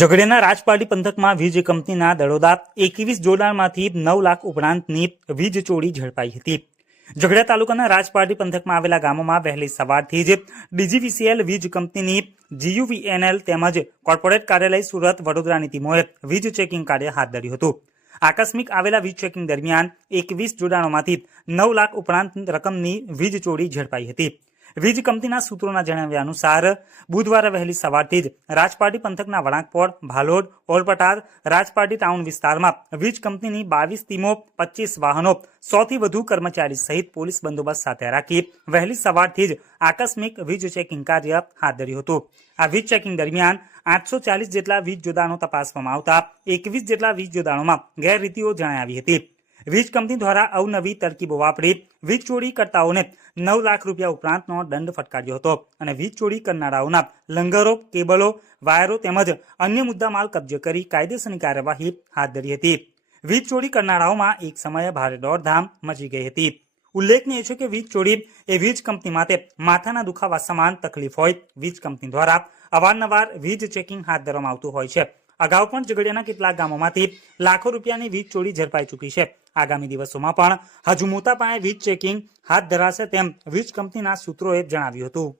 ઝઘડિયાના રાજપાટી પંથકમાં વીજ કંપનીના દળોદા એકવીસ જોડાણમાંથી નવ લાખ ઉપરાંતની વીજ ચોરી ઝડપાઈ હતી. ઝઘડિયા તાલુકાના રાજપાટી પંથકમાં આવેલા ગામોમાં વહેલી સવારથી જ ડીજીવીસીએલ વીજ કંપનીની જીયુવીએનએલ તેમજ કોર્પોરેટ કાર્યાલય સુરત વડોદરાની ટીમોએ વીજ ચેકિંગ કાર્ય હાથ ધર્યું હતું. આકસ્મિક આવેલા વીજ ચેકિંગ દરમિયાન એકવીસ જોડાણોમાંથી નવ લાખ ઉપરાંત રકમની વીજ ચોરી ઝડપાઈ હતી. વીજ કંપનીના સૂત્રોના જણાવ્યા અનુસાર, બુધવારે વહેલી સવારથી જ રાજપાટી પંથકના વણાકપોળ ભાલોડ ઓલપટાર રાજપાટી ટાઉન વિસ્તારમાં વીજ કંપનીની બાવીસ ટીમો, પચીસ વાહનો, સોથી વધુ કર્મચારી સહિત પોલીસ બંદોબસ્ત સાથે રાખી વહેલી સવારથી જ આકસ્મિક વીજ ચેકિંગ કાર્ય હાથ ધર્યું હતું. આ વીજ ચેકિંગ દરમિયાન આઠસો ચાલીસ જેટલા વીજ જોડાણો તપાસવામાં આવતા એકવીસ જેટલા વીજ જોડાણોમાં ગેરરીતિઓ જણાવી હતી. વીજ કંપની દ્વારા અવનવી તરકીબો વાપરી વીજ ચોરી કરતાઓને નવ લાખ રૂપિયા ઉપરાંતનો દંડ ફટકાર્યો હતો અને વીજ ચોરી કરનારાઓના લંગરો, કેબલો, વાયરો તેમજ અન્ય મુદ્દામાલ કબજે કરી કાયદેસરની કાર્યવાહી હાથ ધરી હતી. વીજ ચોરી કરનારાઓમાં એક સમયે ભારે દોડધામ મચી ગઈ હતી. ઉલ્લેખનીય છે કે વીજ ચોરી એ વીજ કંપની માટે માથાના દુખાવા સમાન તકલીફ હોય વીજ કંપની દ્વારા અવારનવાર વીજ ચેકિંગ હાથ ધરવામાં આવતું હોય છે. અગાઉ પણ ઝઘડિયાના કેટલાક ગામોમાંથી લાખો રૂપિયાની વીજ ચોરી ઝડપાઈ ચૂકી છે. આગામી દિવસોમાં પણ હજુ મોટા પાયે વીજ ચેકિંગ હાથ ધરાશે તેમ વીજ કંપનીના સૂત્રોએ જણાવ્યું હતું.